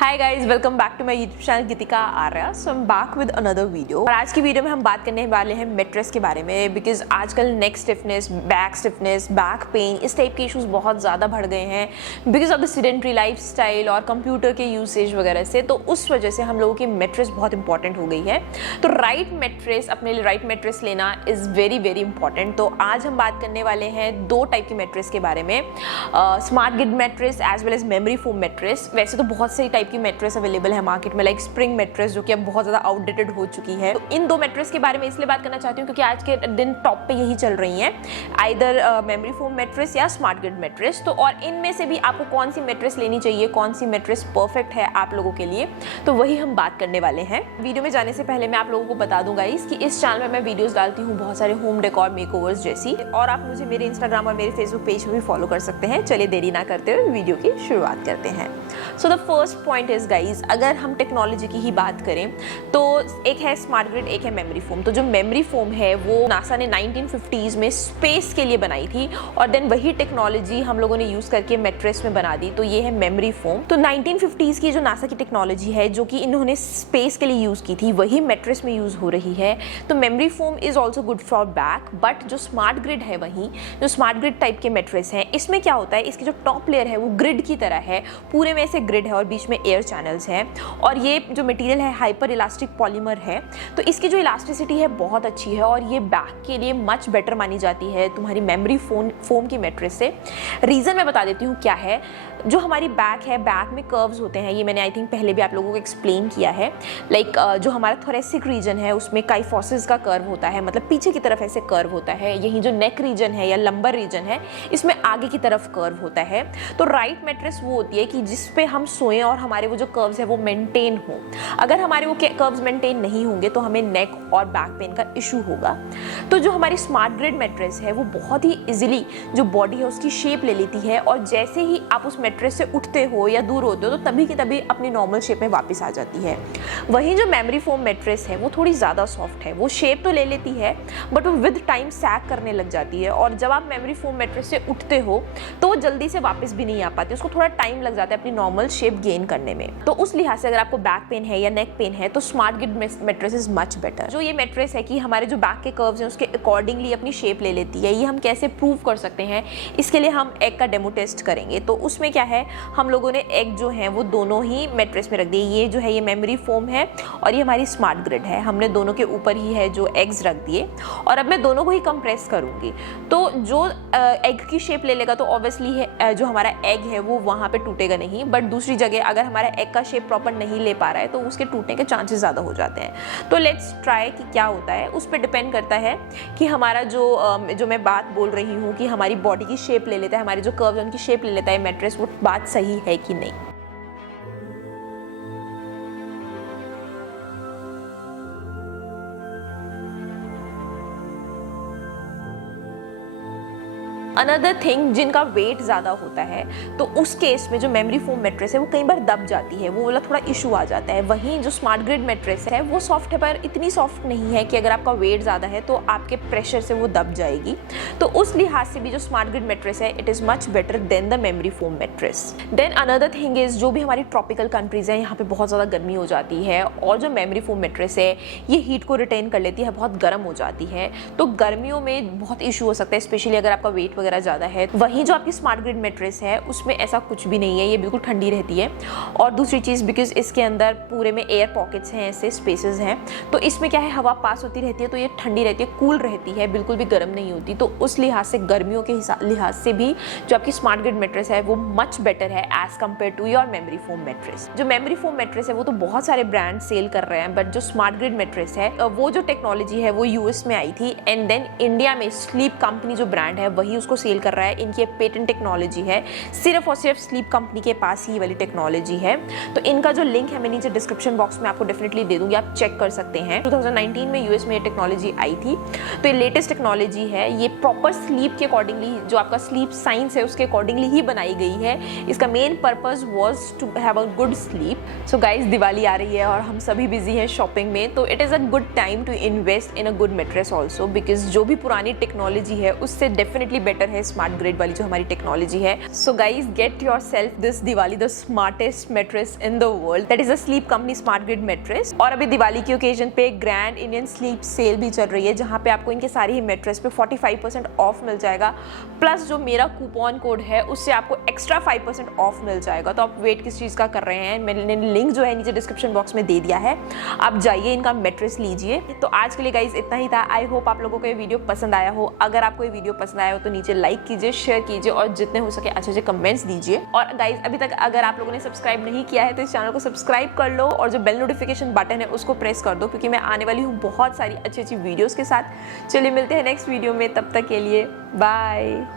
Hi guys, welcome back to my YouTube channel Geetika Arya. So I am back with another video. और आज की video में हम बात करने वाले हैं मेट्रेस के बारे में, बिकॉज आजकल नेक स्टिफनेस, बैक पेन, इस टाइप के इश्यूज बहुत ज़्यादा बढ़ गए हैं because of the sedentary lifestyle और कंप्यूटर के यूसेज वगैरह से। तो उस वजह से हम लोगों की मेट्रेस बहुत इंपॉर्टेंट हो गई है। तो राइट मेट्रेस, अपने लिए राइट मेट्रेस लेना इज़ वेरी वेरी इंपॉर्टेंट। तो आज हम बात करने वाले हैं दो टाइप की मेट्रेस के बारे में, smart grid mattress as well as memory foam mattress. वैसे तो बहुत सारी टाइप की मेट्रेस अवेलेबल है मार्केट में, लाइक स्प्रिंग मेट्रेस जो कि अब बहुत ज़्यादा आउटडेटेड हो चुकी है। तो इन दो मेट्रेस के बारे में इसलिए बात करना चाहती हूँ क्योंकि आज के दिन टॉप पे यही चल रही हैं, आइदर मेमोरी फोम मेट्रेस या स्मार्ट ग्रिड मेट्रेस। तो और इनमें से भी आपको कौन सी मेट्रेस लेनी चाहिए, कौन सी मेट्रेस परफेक्ट है आप लोगों के लिए, तो वही हम बात करने वाले हैं। वीडियो में जाने से पहले मैं आप लोगों को बता दूंगा कि इस चैनल में मैं वीडियोस डालती हूँ बहुत सारे होम डेकोर, मेकओवर्स जैसी, और आप मुझे मेरे इंस्टाग्राम और मेरे फेसबुक पेज पर भी फॉलो कर सकते हैं। चलिए देरी ना करते हुए वीडियो की शुरुआत करते हैं। So the first point is guys, अगर हम टेक्नोलॉजी की ही बात करें तो एक है स्मार्ट ग्रिड, एक है मेमोरी फोम। तो जो मेमोरी फोम है वो नासा ने 1950s में स्पेस के लिए बनाई थी और देन वही टेक्नोलॉजी हम लोगों ने यूज करके मेट्रेस में बना दी। तो ये है मेमोरी फोम। तो 1950s की जो नासा की टेक्नोलॉजी है जो कि इन्होंने स्पेस के लिए यूज की थी, वही मेट्रेस में यूज हो रही है। तो memory foam is also good for back, but जो स्मार्ट ग्रिड है, वहीं जो स्मार्ट ग्रिड टाइप के मेट्रेस हैं, इसमें क्या होता है, इसकी जो टॉप लेयर है वो ग्रिड की तरह है, पूरे में से ग्रिड है और बीच में एयर चैनल्स हैं। और ये जो मटेरियल है हाइपर इलास्टिक पॉलीमर है, तो इसकी जो इलास्टिसिटी है बहुत अच्छी है और ये बैक के लिए मच बेटर मानी जाती है तुम्हारी मेमोरी फोम की मेट्रेस से। रीज़न मैं बता देती हूँ क्या है। जो हमारी बैक है, बैक में कर्व्स होते हैं, ये मैंने आई थिंक पहले भी आप लोगों को एक्सप्लेन किया है। लाइक जो हमारा थोरेसिक रीजन है उसमें काइफोसिस का कर्व होता है, मतलब पीछे की तरफ ऐसे कर्व होता है। यही जो नेक रीजन है या लंबर रीजन है, इसमें आगे की तरफ कर्व होता है। तो राइट मेट्रेस वो होती है कि जिस पे हम सोएं और हमारे वो जो कर्व्स है वो मेंटेन हो। अगर हमारे वो कर्व्स मेंटेन नहीं होंगे तो हमें नेक और बैक पेन का इशू होगा। तो जो हमारी स्मार्ट ग्रिड मेट्रेस है वो बहुत ही इजीली जो बॉडी है उसकी शेप ले लेती है, और जैसे ही आप उस मेट्रेस से उठते हो या दूर होते हो तो तभी की तभी अपनी नॉर्मल शेप में वापस आ जाती है। वहीं जो मेमोरी फोम मेट्रेस है वो थोड़ी ज़्यादा सॉफ्ट है, वो शेप तो ले लेती है बट वो विद टाइम सैग करने लग जाती है, और जब आप मेमोरी फोम मेट्रेस से उठते हो तो वो जल्दी से वापस भी नहीं आ पाती, उसको थोड़ा टाइम लग जाता है अपनी नॉर्मल शेप गेन करने में। तो उस लिहाज से अगर आपको बैक पेन है या नेक पेन है तो smart grid mattress is much better. जो ये मेट्रेस है कि हमारे जो बैक के कर्व्स हैं उसके अकॉर्डिंगली अपनी शेप ले लेती है, ये हम कैसे प्रूव कर सकते हैं, इसके लिए हम एग का डेमो टेस्ट करेंगे। तो उसमें क्या है, हम लोगों ने एग जो है वो दोनों ही मेट्रेस में रख दिए। ये जो है ये मेमोरी फोम है और ये हमारी स्मार्ट ग्रिड है, हमने दोनों के ऊपर ही है जो एग्स रख दिए, और अब मैं दोनों को ही कंप्रेस करूंगी। तो जो एग की शेप ले लेगा तो ऑब्वियसली है जो हमारा एग है वो वहाँ पे टूटेगा नहीं, बट दूसरी जगह अगर हमारा एग का शेप प्रॉपर नहीं ले पा रहा है तो उसके टूटने के चांसेस ज़्यादा हो जाते हैं। तो लेट्स ट्राई कि क्या होता है। उस पर डिपेंड करता है कि हमारा जो मैं बात बोल रही हूँ कि हमारी बॉडी की शेप ले लेता है, हमारे जो कर्व है उनकी शेप ले लेता है मेट्रेस, वो बात सही है कि नहीं। अनदर थिंग, जिनका वेट ज़्यादा होता है तो उस केस में जो मेमोरी फोम मेट्रेस है वो कई बार दब जाती है, वो वाला थोड़ा इशू आ जाता है। वहीं जो स्मार्ट ग्रिड मेट्रेस है वो सॉफ्ट है, पर इतनी सॉफ्ट नहीं है कि अगर आपका वेट ज़्यादा है तो आपके प्रेशर से वो दब जाएगी। तो उस लिहाज से भी जो स्मार्ट ग्रिड मेट्रेस है it is much better than the memory foam mattress. Then another thing is, जो भी हमारी ट्रॉपिकल कंट्रीज़ हैं यहाँ पे बहुत ज़्यादा गर्मी हो जाती है और जो मेमोरी फोम मेट्रेस है ये हीट को रिटेन कर लेती है, बहुत गर्म हो जाती है। तो गर्मियों में बहुत इशू हो सकता है, स्पेशली अगर आपका वेट वगैरह ज़्यादा है। वहीं जो आपकी स्मार्ट ग्रिड मेट्रेस है उसमें ऐसा कुछ भी नहीं है, ये बिल्कुल ठंडी रहती है। और दूसरी चीज़, बिकॉज इसके अंदर पूरे में एयर पॉकेट्स हैं, ऐसे स्पेसेस हैं, तो इसमें क्या है हवा पास होती रहती है, तो ये ठंडी रहती है, कूल रहती है, बिल्कुल भी गर्म नहीं होती। तो उस लिहाज से गर्मियों के लिहाज से भी जो आपकी स्मार्ट ग्रिड मेट्रेस है वो मच बेटर है as compare to your memory foam mattress. जो मेमोरी फोम मेट्रेस है वो तो बहुत सारे ब्रांड सेल कर रहे हैं, बट जो स्मार्ट ग्रिड मेट्रेस है वो जो टेक्नोलॉजी है वो यूएस में आई थी, एंड देन इंडिया में स्लीप कंपनी जो ब्रांड है वही उसको सेल कर रहा है। इनकी पेटेंट टेक्नोलॉजी है, सिर्फ और सिर्फ स्लीप कंपनी के पास ही वाली टेक्नोलॉजी है। तो इनका जो लिंक है मैं नीचे डिस्क्रिप्शन बॉक्स में आपको डेफिनेटली दे दूंगी, आप चेक कर सकते हैं। 2019 में यूएस में ये टेक्नोलॉजी आई थी, तो ये लेटेस्ट टेक्नोलॉजी है। ये प्रॉपर स्लीप के अकॉर्डिंगली, जो आपका स्लीप साइंस है उसके अकॉर्डिंगली ही बनाई गई है। इसका main purpose was to have a good sleep. So guys, Diwali आ रही है और हम सभी बिजी हैं शॉपिंग में, तो it is a good time to invest in a good mattress also, because जो भी पुरानी टेक्नोलॉजी है उससे डेफिनेटली बेटर बेटर है स्मार्ट ग्रिड वाली जो हमारी टेक्नोलॉजी है। So guys get yourself this Diwali the smartest mattress in the world, that is a sleep company smart grid mattress. और अभी दिवाली के ओकेजन पे ग्रैंड इंडियन स्लीप सेल भी चल रही है, जहाँ पे आपको इनके सारी ही मैट्रेस पे 45% ऑफ मिल जाएगा, प्लस जो मेरा कूपन कोड है उससे आपको एक्स्ट्रा 5% ऑफ मिल जाएगा। तो आप वेट किस चीज़ का कर रहे हैं, मैंने लिंक जो है नीचे डिस्क्रिप्शन बॉक्स में दे दिया है, आप जाइए इनका मैट्रेस लीजिए। तो आज के लिए गाइज इतना ही था। आई होप आप लोगों को ये वीडियो पसंद आया हो। अगर आपको ये वीडियो पसंद आया हो तो नीचे लाइक कीजिए, शेयर कीजिए और जितने हो सके अच्छे अच्छे कमेंट्स दीजिए। और गाइज अभी तक अगर आप लोगों ने सब्सक्राइब नहीं किया है तो इस चैनल को सब्सक्राइब कर लो और जो बेल नोटिफिकेशन बटन है उसको प्रेस कर दो, क्योंकि मैं आने वाली हूँ बहुत सारी अच्छी अच्छी वीडियोज़ के साथ। चलिए मिलते हैं नेक्स्ट वीडियो में, तब तक के लिए बाय।